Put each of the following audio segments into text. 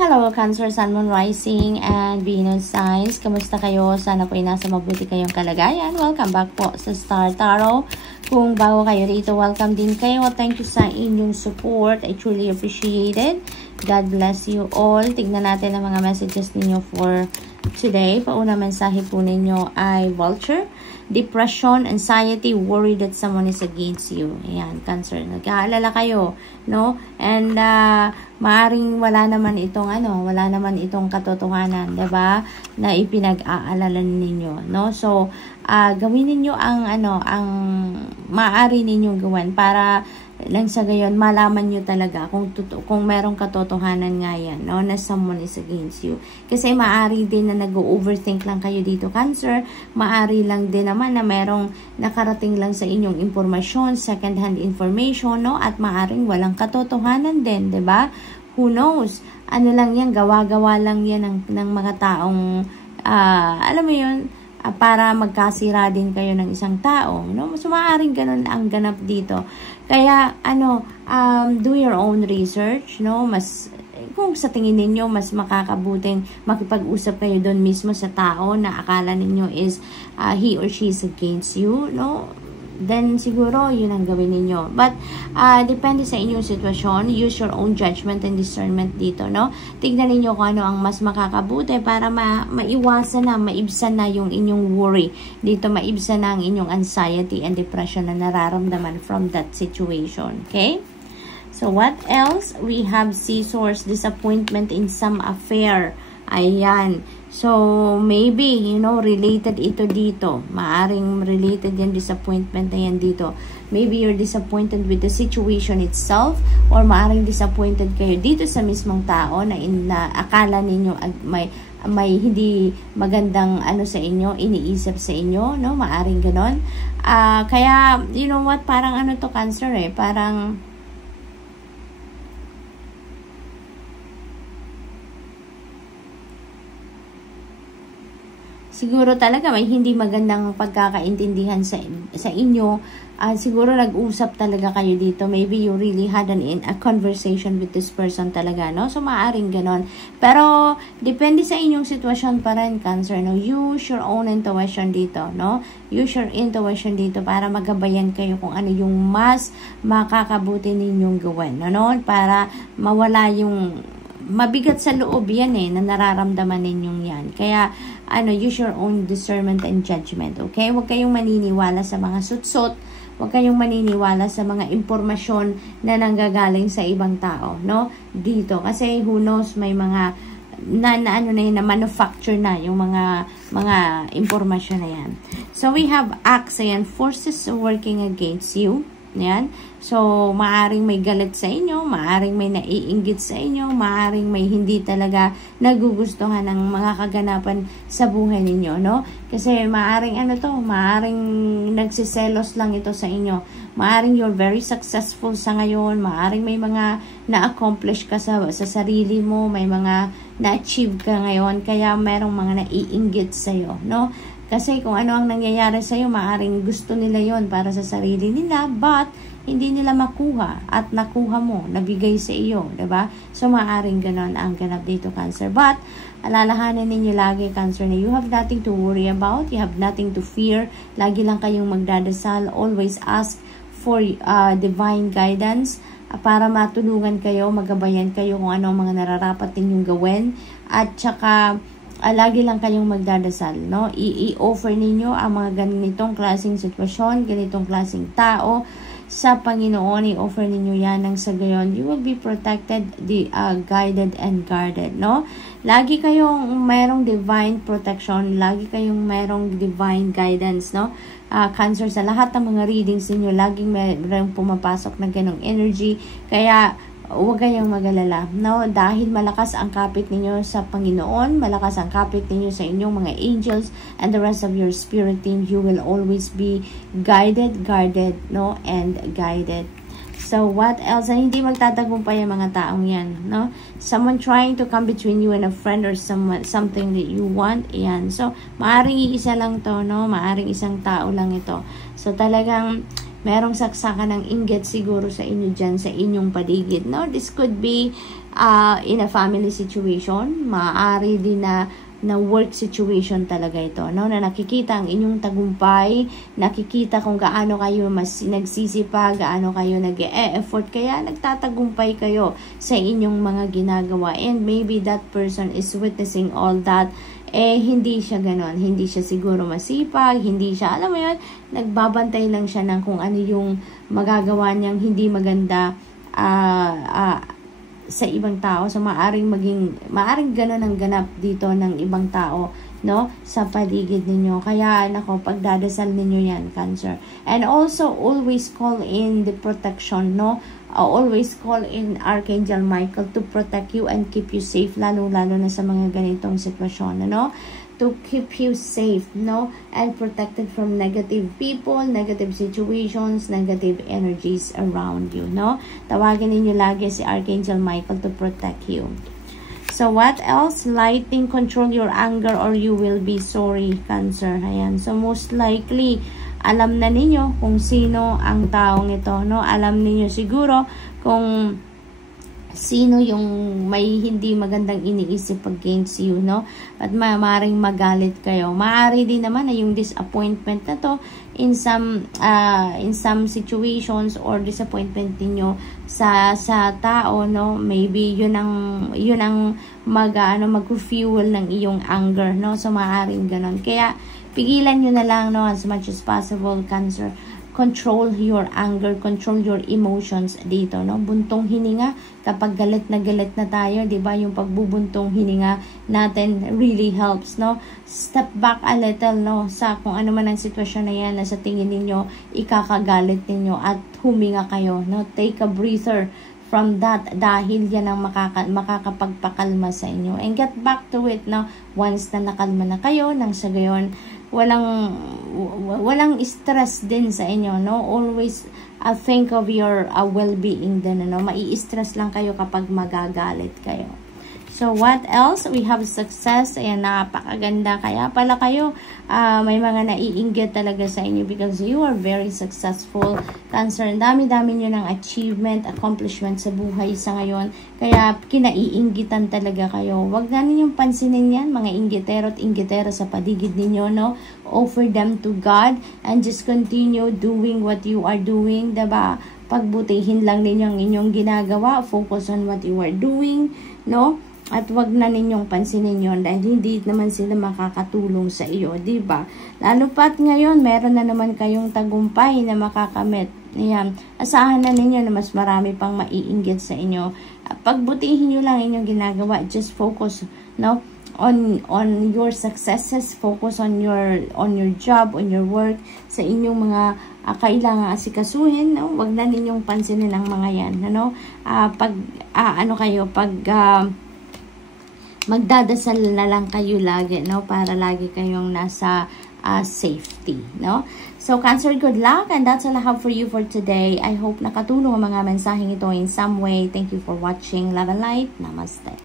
Hello, Cancer, Sun, Moon, Rising, and Venus signs. Kamusta kayo? Sana po ay nasa mabuti kayong kalagayan. Welcome back po sa Star Tarot. Kung bago kayo dito, welcome din kayo. Thank you sa inyong support. I truly appreciate it. God bless you all. Tignan natin ang mga messages ninyo for today. Pauna mensahe po ninyo ay Vulture, depression, anxiety, worry that someone is against you. Ayan, Cancer. Nag-aalala kayo, no? And maaring wala naman itong katotohanan, 'di ba? Na ipinag-aalalan ninyo, no? So, gawin niyo ang maaari ninyong gawin para lang sa gayon malaman nyo talaga kung merong katotohanan nga yan, no, na someone is against you. Kasi maari din na nag-overthink lang kayo dito, Cancer. Maari lang din naman na merong nakarating lang sa inyong impormasyon, second hand information, no, at maaring walang katotohanan din, 'di ba? Who knows? Ano lang yan, gawa-gawa lang yan ng mga taong alam mo yun, para magkasira din kayo ng isang tao, no? So maaaring ganun ang ganap dito. Kaya do your own research, no? Mas kung sa tingin ninyo mas makakabuting makipag-usap kayo doon mismo sa tao na akala ninyo is he or she is against you, no? Then siguro yun ang gawin ninyo. But depende sa inyong sitwasyon. Use your own judgment and discernment dito, no? Tignan ninyo kung ano ang mas makakabuti para maiwasan na, maibsan na yung inyong worry dito, maibsan na ang inyong anxiety and depression na nararamdaman from that situation. Okay? So what else? We have scissors, disappointment in some affair. Ayan. So, maybe, related ito dito. Maaring related yan, disappointment na yan dito. Maybe you're disappointed with the situation itself, or maaring disappointed kayo dito sa mismong tao na akala ninyo may hindi magandang sa inyo, iniisip sa inyo, no? Maaring ganon. Kaya, you know what, parang to, Cancer, parang siguro talaga may hindi magandang pagkakaintindihan sa inyo. Siguro nag-usap talaga kayo dito. Maybe you really had a conversation with this person talaga, no? So, maaaring ganon. Pero, depende sa inyong sitwasyon pa rin, Cancer, no? Use your own intuition dito, no? Use your intuition dito para magabayan kayo kung ano yung mas makakabuti ninyong gawin, no? Para mawala yung mabigat sa loob yan na nararamdaman ninyong yan. Kaya, use your own discernment and judgment, okay? Huwag kayong maniniwala sa mga sutsot, huwag kayong maniniwala sa mga impormasyon na nanggagaling sa ibang tao, no? Dito, kasi who knows, may mga na manufacture na yung mga impormasyon na yan. So, we have acts, ayan, forces working against you. Yan. So, maaring may galit sa inyo, maaring may naiinggit sa inyo, maaring may hindi talaga nagugustuhan ng mga kaganapan sa buhay ninyo, no? Kasi maaring maaring nagsiselos lang ito sa inyo. Maaring you're very successful sa ngayon, maaring may mga na-accomplish ka sa sarili mo, may mga na-achieve ka ngayon, kaya merong mga naiinggit sa iyo, no? Kasi kung ano ang nangyayari sa iyo, maaring gusto nila yon para sa sarili nila, but hindi nila makuha at nakuha mo, nabigay sa iyo, 'di ba? So maaring ganon ang ganap dito, Cancer. But alalahanin ninyo lagi, Cancer, na you have nothing to worry about, you have nothing to fear. Lagi lang kayong magdadasal, always ask for divine guidance para matulungan kayo, magabayan kayo kung ano ang mga nararapat ninyong gawin, at saka lagi lang kayong magdadasal, no? I-offer ninyo ang mga ganitong klaseng sitwasyon, ganitong klaseng tao sa Panginoon. I-offer ninyo yan nang sa gayon, you will be protected, guided and guarded, no? Lagi kayong merong divine protection, lagi kayong merong divine guidance, no? Cancer, sa lahat ng mga readings ninyo, laging merong pumapasok na ganong energy. Kaya huwag kayong mag-alala, no? Dahil malakas ang kapit ninyo sa Panginoon, malakas ang kapit ninyo sa inyong mga angels and the rest of your spirit team, you will always be guided, guarded, no? And guided. So, what else? Hindi magtatagumpay ang mga taong yan, no? Someone trying to come between you and a friend or something that you want, yan. So, maaring iisa lang to, no? Maaring isang tao lang ito. So, talagang merong saksakan ng inggit siguro sa inyo dyan, sa inyong paligid, no? This could be in a family situation, maaari din na work situation talaga ito, no? Na nakikita ang inyong tagumpay, nakikita kung gaano kayo mas nagsisipag, gaano kayo nag-e-effort, kaya nagtatagumpay kayo sa inyong mga ginagawa. And maybe that person is witnessing all that. Hindi siya ganon, hindi siya siguro masipag, hindi siya, alam mo yun, nagbabantay lang siya ng kung ano yung magagawa niyang hindi maganda sa ibang tao. So maaring ganon ang ganap dito ng ibang tao, no, sa paligid ninyo. Kaya nako, pagdadasal ninyo yan, Cancer. And also always call in the protection, no? Always call in Archangel Michael to protect you and keep you safe, lalo na sa mga ganitong sitwasyon, no? To keep you safe, no, and protected from negative people, negative situations, negative energies around you, no? Tawagin ninyo lagi si Archangel Michael to protect you. So what else? Lightning, control your anger or you will be sorry, Cancer. Ayan. So most likely, alam na ninyo kung sino ang taong ito, no? Alam ninyo siguro kung sino yung may hindi magandang iniisip against you, no? At maaaring magalit kayo. Maaari din naman na yung disappointment na to in some situations, or disappointment niyo sa tao, no? Maybe yun ang mag-fuel ng iyong anger, no? So maaaring ganon. Kaya pigilan niyo na lang, no, as much as possible, Cancer. Control your anger, control your emotions dito, no? Buntong hininga kapag galit na tayo, 'di ba? Yung pagbubuntong hininga natin really helps, no? Step back a little, no, sa kung ano man ang sitwasyon na yan na sa tingin ninyo ikakagalit ninyo, at huminga kayo, no? Take a breather from that, dahil yan ang makakapagpakalma sa inyo, and get back to it, no? Once na nakalma na kayo, nang sa gayon walang stress din sa inyo, no? Always think of your well-being din, no? Mai-stress lang kayo kapag magagalit kayo. So what else? We have success. Ayan, napakaganda. Kaya pala kayo may mga naiinggit talaga sa inyo because you are very successful, Cancer. Dami-dami nyo ng achievement, accomplishment sa buhay sa ngayon. Kaya kinaiinggitan talaga kayo. Huwag na ninyong pansinin yan, mga inggitero at inggitera sa paligid ninyo, no? Offer them to God and just continue doing what you are doing, diba? Pagbutihin lang ninyo ang inyong ginagawa. Focus on what you are doing, no? At wag na ninyong pansinin yon dahil hindi naman sila makakatulong sa iyo, diba? Lalo pat ngayon, meron na naman kayong tagumpay na makakamit. Ayan, asahan na ninyo na mas marami pang maiinggit sa inyo. Pagbutihin nyo lang inyong ginagawa. Just focus, no, on your successes. Focus on your job, on your work, sa inyong mga kailangan asikasuhin, no? Wag na ninyong pansinin ang mga yan, ano? Magdadasal na lang kayo lagi, no? Para lagi kayong nasa safety, no? So, Cancer, good luck. And that's all I have for you for today. I hope nakatulong ang mga mensaheng ito in some way. Thank you for watching. Love and light. Namaste.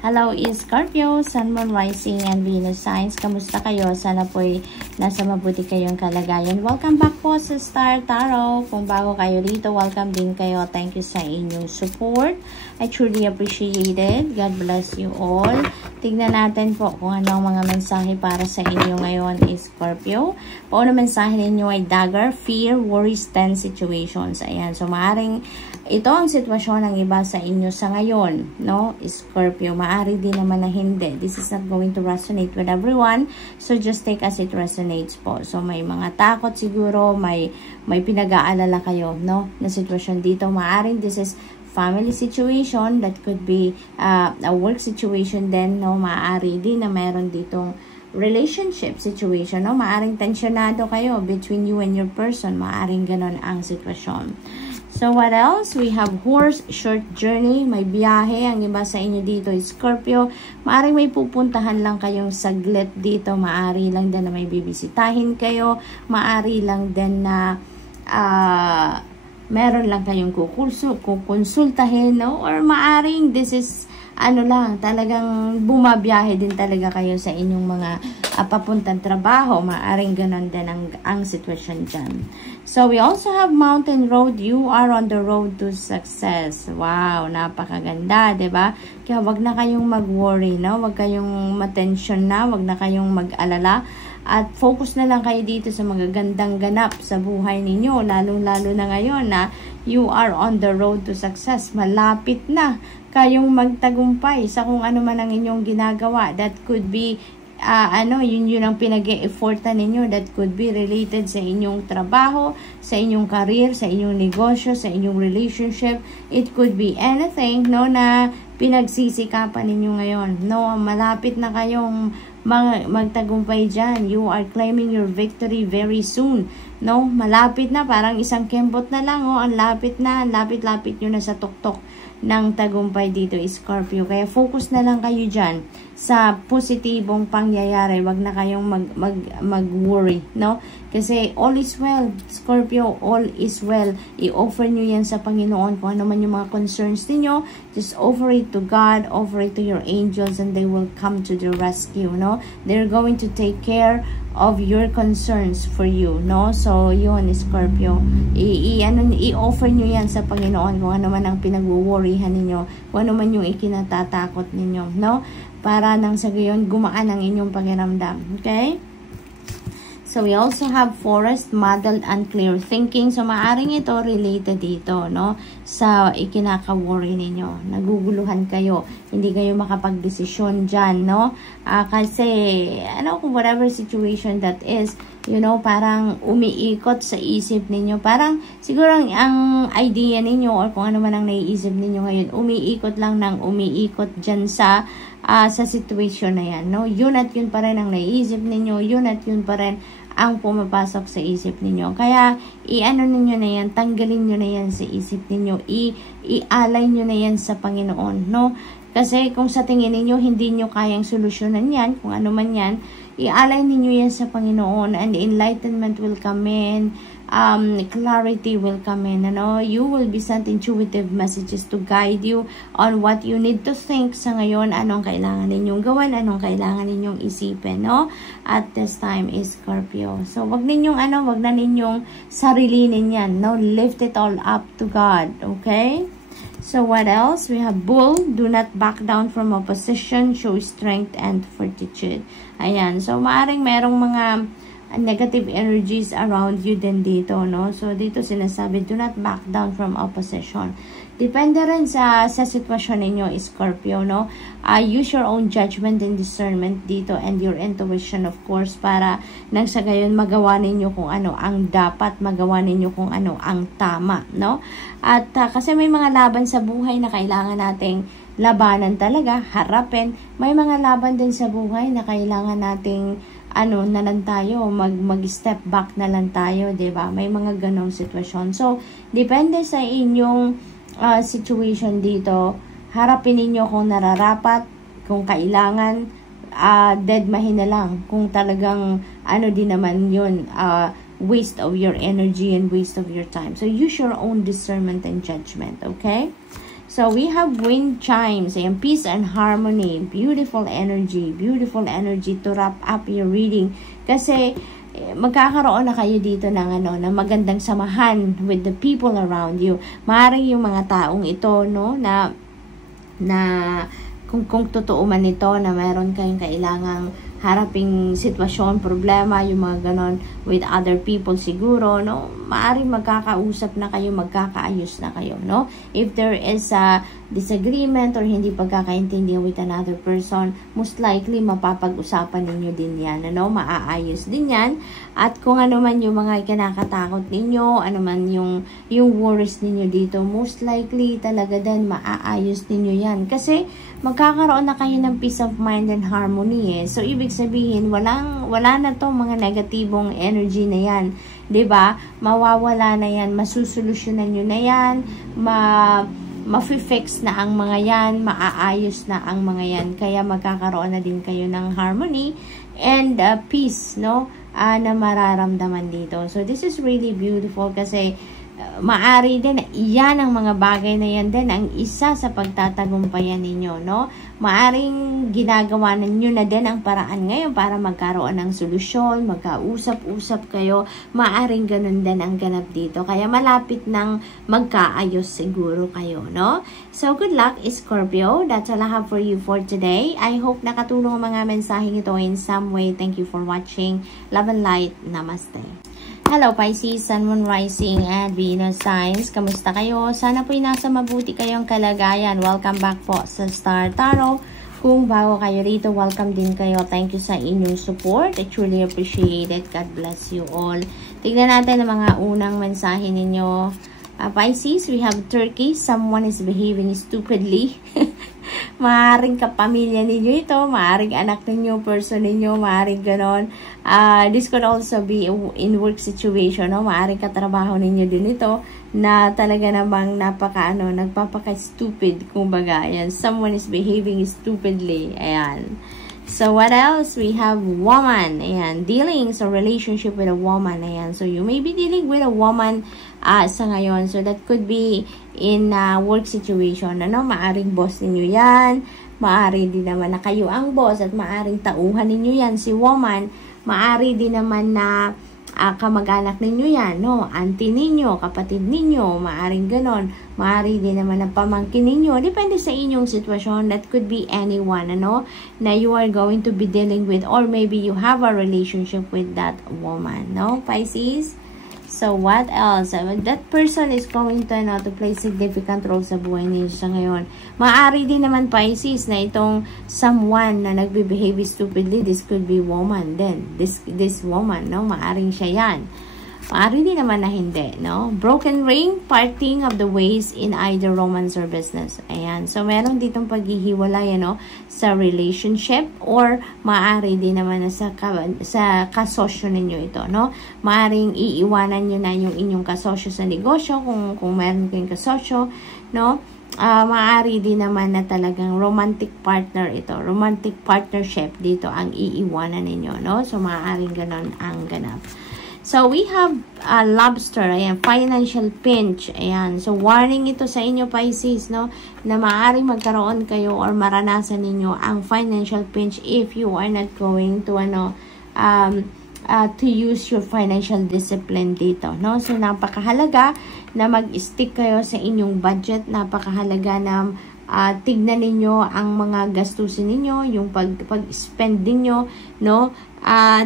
Hello, Scorpio, Sun, Moon, Rising, and Venus signs. Kamusta kayo? Sana po'y nasa mabuti kayong kalagayan. Welcome back po sa Star Tarot. Kung bago kayo dito, welcome din kayo. Thank you sa inyong support. I truly appreciate it. God bless you all. Tignan natin po kung ano ang mga mensahe para sa inyo ngayon, Scorpio. Paano mensahe ninyo ay Dagger, Fear, Worries, Tense Situations. Ayan, so maaaring ito ang sitwasyon ng iba sa inyo sa ngayon, no, Scorpio. Maari din naman na hindi. This is not going to resonate with everyone. So, just take as it resonates po. So, may mga takot siguro, may pinag-aalala kayo, no, na sitwasyon dito. Maaring this is family situation, that could be a work situation din, no. Maaari din na meron ditong relationship situation, no. Maaring tensionado kayo between you and your person. Maaring ganon ang sitwasyon. So, what else? We have horse, short journey, may biyahe. Ang iba sa inyo dito is Scorpio. Maaring may pupuntahan lang kayong saglit dito. Maari lang din na may bibisitahin kayo. Maari lang din na meron lang kayong kukonsultahin, no? Or maaring this is ano lang, talagang bumabiyahe din talaga kayo sa inyong mga papuntang trabaho, maaring ganon din ang sitwasyon dyan. So, we also have mountain road. You are on the road to success. Wow, napakaganda, diba? Kaya wag na kayong mag-worry, no? Wag kayong matensyon na, wag na kayong mag-alala. At focus na lang kayo dito sa mga gandang ganap sa buhay ninyo. Lalo-lalo na ngayon na you are on the road to success. Malapit na kayong magtagumpay sa kung ano man ang inyong ginagawa. That could be yun ang pinag-e-effortan ninyo, that could be related sa inyong trabaho, sa inyong career, sa inyong negosyo, sa inyong relationship. It could be anything, no, na pinagsisikapan ninyo ngayon, no. Malapit na kayong magtagumpay dyan. You are claiming your victory very soon, no. Malapit na, parang isang kembot na lang, oh. Ang lapit na, lapit-lapit nyo na sa tuktok ng tagumpay dito, Scorpio. Kaya focus na lang kayo dyan sa positibong pangyayari. Wag na kayong mag-worry, no? Kasi all is well, Scorpio, all is well. I-offer nyo yan sa Panginoon. Kung ano man yung mga concerns niyo, just offer it to God, offer it to your angels, and they will come to the rescue, no? They're going to take care of your concerns for you, no? So, yun, Scorpio. I-offer nyo yan sa Panginoon kung ano man ang pinag-worryhan ninyo, kung ano man yung ikinatatakot ninyo, no? Para nang sa gayon, gumaan ang inyong pakiramdam. Okay? So, we also have forest, muddled, unclear thinking. So, maaring ito related dito, no? Sa ikinaka-worry ninyo. Naguguluhan kayo. Hindi kayo makapag-desisyon dyan, no? Kasi, kung whatever situation that is, you know, parang umiikot sa isip ninyo. Parang, siguro ang idea ninyo or kung ano man ang naiisip ninyo ngayon, umiikot lang ng umiikot dyan sa situation na yan, no? Yun at yun pa rin ang naiisip ninyo. Yun at yun pa rin ang pumapasok sa isip ninyo. Kaya, ninyo na yan, tanggalin nyo na yan sa isip ninyo, ialay nyo na yan sa Panginoon, no? Kasi kung sa tingin ninyo, hindi nyo kayang solusyonan yan, kung ano man yan, ialay ninyo yan sa Panginoon, and enlightenment will come in, clarity will come in, you will be sent intuitive messages to guide you on what you need to think sa ngayon, anong kailangan ninyong gawin, anong kailangan ninyong isipin, no? At this time is Scorpio. So, wag na ninyong sarilinin yan, no? Lift it all up to God, okay? So, what else? We have bull. Do not back down from opposition. Show strength and fortitude. Ayan. So, maaring merong mga negative energies around you din dito, no? So, dito sinasabi, do not back down from opposition. Depende rin sa sitwasyon ninyo, Scorpio, no? Use your own judgment and discernment dito and your intuition, of course, para nang sa gayon magawa ninyo kung ano ang dapat, magawa ninyo kung ano ang tama, no? At kasi may mga laban sa buhay na kailangan nating labanan talaga, harapin. May mga laban din sa buhay na kailangan nating na lang tayo, mag-step back na lang tayo, 'di ba? May mga ganong sitwasyon. So, depende sa inyong situation dito. Harapin niyo kung nararapat, kung kailangan, deadmahin na lang. Kung talagang din naman 'yun, waste of your energy and waste of your time. So, use your own discernment and judgment, okay? So, we have wind chimes, and peace and harmony, beautiful energy to wrap up your reading. Kasi, magkakaroon na kayo dito ng ng magandang samahan with the people around you. Maaaring yung mga taong ito, no, na kung totoo man ito, na meron kayong kailangang haraping sitwasyon, problema, yung mga ganon with other people siguro, no? Maaaring magkakausap na kayo, magkakaayos na kayo, no? If there is a disagreement or hindi pagkakaintindihan with another person, most likely mapapag-usapan ninyo din yan, Maaayos din yan. At kung ano man yung mga kinakatakot ninyo, ano man yung worries ninyo dito, most likely talaga din maaayos ninyo yan. Kasi magkakaroon na kayo ng peace of mind and harmony, So, ibig sabihin, wala na to mga negatibong energy na yan. 'Di ba? Mawawala na yan, masusolusyonan nyo na yan, ma-fix na ang mga yan, maaayos na ang mga yan. Kaya magkakaroon na din kayo ng harmony and peace, no? Na mararamdaman dito. So, this is really beautiful kasi maari din, yan ang mga bagay na yan din ang isa sa pagtatagumpayan ninyo, no? Maaring ginagawa ninyo na din ang paraan ngayon para magkaroon ng solusyon, magkausap-usap kayo, maaring ganun din ang ganap dito. Kaya malapit nang magkaayos siguro kayo, no? So, good luck, Scorpio. That's all I have for you for today. I hope nakatulong ang mga mensaheng ito in some way. Thank you for watching. Love and light. Namaste. Hello Pisces, Sun, Moon, Rising, and Venus signs. Kamusta kayo? Sana po'y nasa mabuti kayong kalagayan. Welcome back po sa Star Tarot. Kung bago kayo rito, welcome din kayo. Thank you sa inyong support. I truly appreciate it. God bless you all. Tignan natin ang mga unang mensahe ninyo. Pisces, we have Turkey. Someone is behaving stupidly. Maaring kapamilya ninyo ito, maaring anak ninyo, person ninyo, maaring ganon. This could also be in work situation, no? Maaring katrabaho ninyo din ito na talaga namang nagpapaka-stupid, kumbaga. Ayan, someone is behaving stupidly. Ayan. So, what else? We have woman. Ayan, dealings or relationship with a woman. Ayan, so you may be dealing with a woman sa ngayon. So, that could be in work situation. Ano? Maaring boss ninyo yan. Maari din naman na kayo ang boss at maaring tauhan ninyo yan si woman. Maari din naman na kamag-anak ninyo yan, no? Auntie ninyo, kapatid ninyo, maaring ganon. Maari din naman na pamangkin ninyo. Depende sa inyong sitwasyon. That could be anyone, ano? Na you are going to be dealing with, or maybe you have a relationship with that woman, no? Pisces? So, what else? That person is going to play significant role sa buhay niyo sa ngayon. Maari din naman, Pisces, na itong someone na nagbe-behave stupidly, this could be woman then. This woman, no? Maaring siya yan. Maari din naman na hindi, no? Broken ring, parting of the ways in either romance or business. Ayan. So, meron ditong paghihiwalay, ano, sa relationship or maari din naman na sa kasosyo ninyo ito, no? Maaring iiwanan nyo na yung inyong kasosyo sa negosyo kung meron kayong kasosyo, no? Maaari din naman na talagang romantic partner ito. Romantic partnership dito ang iiwanan ninyo, no? So, maaaring ganon ang ganap. So, we have a lobster. Ayan, financial pinch. Ayan. So, warning ito sa inyo, Pisces, no? Na maaaring magkaroon kayo or maranasan ninyo ang financial pinch if you are not going to, to use your financial discipline dito, no? So, napakahalaga na mag-stick kayo sa inyong budget. Napakahalaga na tignan ninyo ang mga gastusin ninyo, yung pag-spend ninyo, no?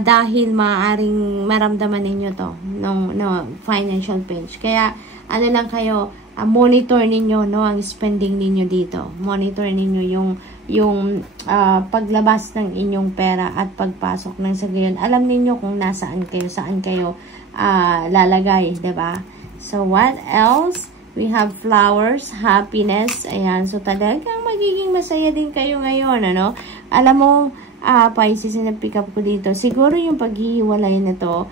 Dahil maaring maramdaman ninyo to no financial pinch. Kaya ano lang kayo, monitor ninyo, no, ang spending ninyo dito. Monitor ninyo yung paglabas ng inyong pera at pagpasok ng sa gayon. Alam ninyo kung saan kayo lalagay, 'di ba? So what else? We have flowers, happiness. Ayan, so talagang magiging masaya din kayo ngayon, ano? Alam mo, Pisces, na pick up ko dito, siguro yung paghihiwalay na to,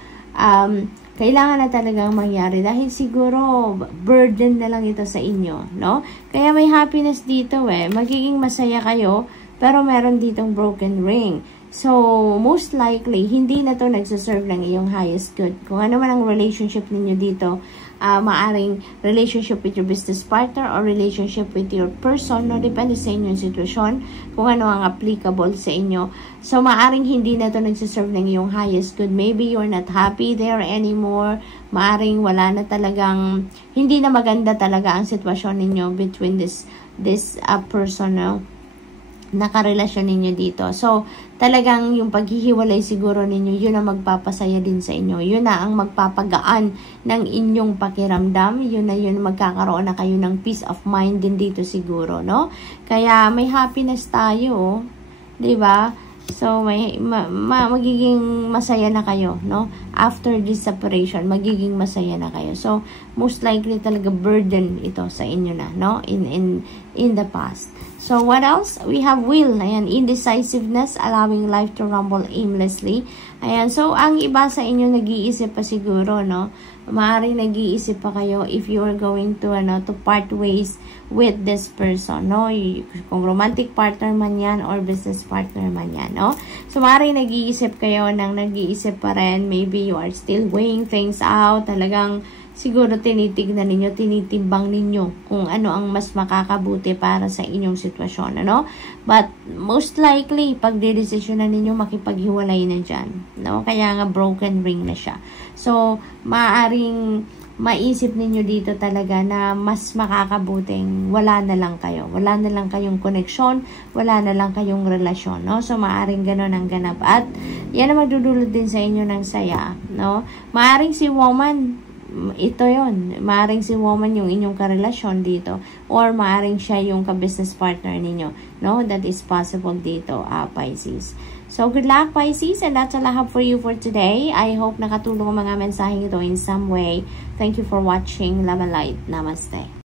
kailangan na talagang mangyari dahil siguro burden na lang ito sa inyo, no? Kaya may happiness dito magiging masaya kayo, pero meron ditong broken ring. So, most likely, hindi na to nagsaserve ng iyong highest good. Kung ano man ang relationship ninyo dito, maaring relationship with your business partner or relationship with your person, no? Depende sa inyong sitwasyon, kung ano ang applicable sa inyo. So, maaring hindi na to nagsaserve ng iyong highest good. Maybe you're not happy there anymore. Maaring wala na talagang, hindi na maganda talaga ang sitwasyon ninyo between this person, no? Nakarelasyon ninyo dito. So, talagang yung paghihiwalay siguro ninyo, yun ang magpapasaya din sa inyo. Yun na ang magpapagaan ng inyong pakiramdam. Yun magkakaroon na kayo ng peace of mind din dito siguro, no? Kaya may happiness tayo, 'di ba? So, magiging masaya na kayo, no? After this separation, magiging masaya na kayo. So, most likely talaga burden ito sa inyo na, no? In the past. So, what else? We have will. Ayan, indecisiveness, allowing life to rumble aimlessly. Ayan, so, ang iba sa inyo nag-iisip pa siguro, no? Maaaring nag-iisip pa kayo if you are going to, to part ways with this person, no? Kung romantic partner man yan or business partner man yan, no? So, maaaring nag-iisip kayo nang nag-iisip pa rin. Maybe you are still weighing things out. Talagang siguro tinitignan ninyo, tinitimbang ninyo kung ano ang mas makakabuti para sa inyong sitwasyon, ano? But most likely, pagdedesisyonan ninyo, makipaghiwalay na dyan, no? Kaya nga broken ring na siya. So, maaaring maisip ninyo dito talaga na mas makakabuting wala na lang kayo. Wala na lang kayong koneksyon, wala na lang kayong relasyon, no? So, maaaring ganon ang ganap. At, yan ang magdudulot din sa inyo ng saya, no? Maaaring si woman, ito yon, maaaring si woman yung inyong karelasyon dito, or maaaring siya yung ka-business partner ninyo, no? That is possible dito, Pisces. So, good luck, Pisces, and that's all I have for you for today. I hope nakatulong ang mga mensaheng ito in some way. Thank you for watching. Love and light. Namaste.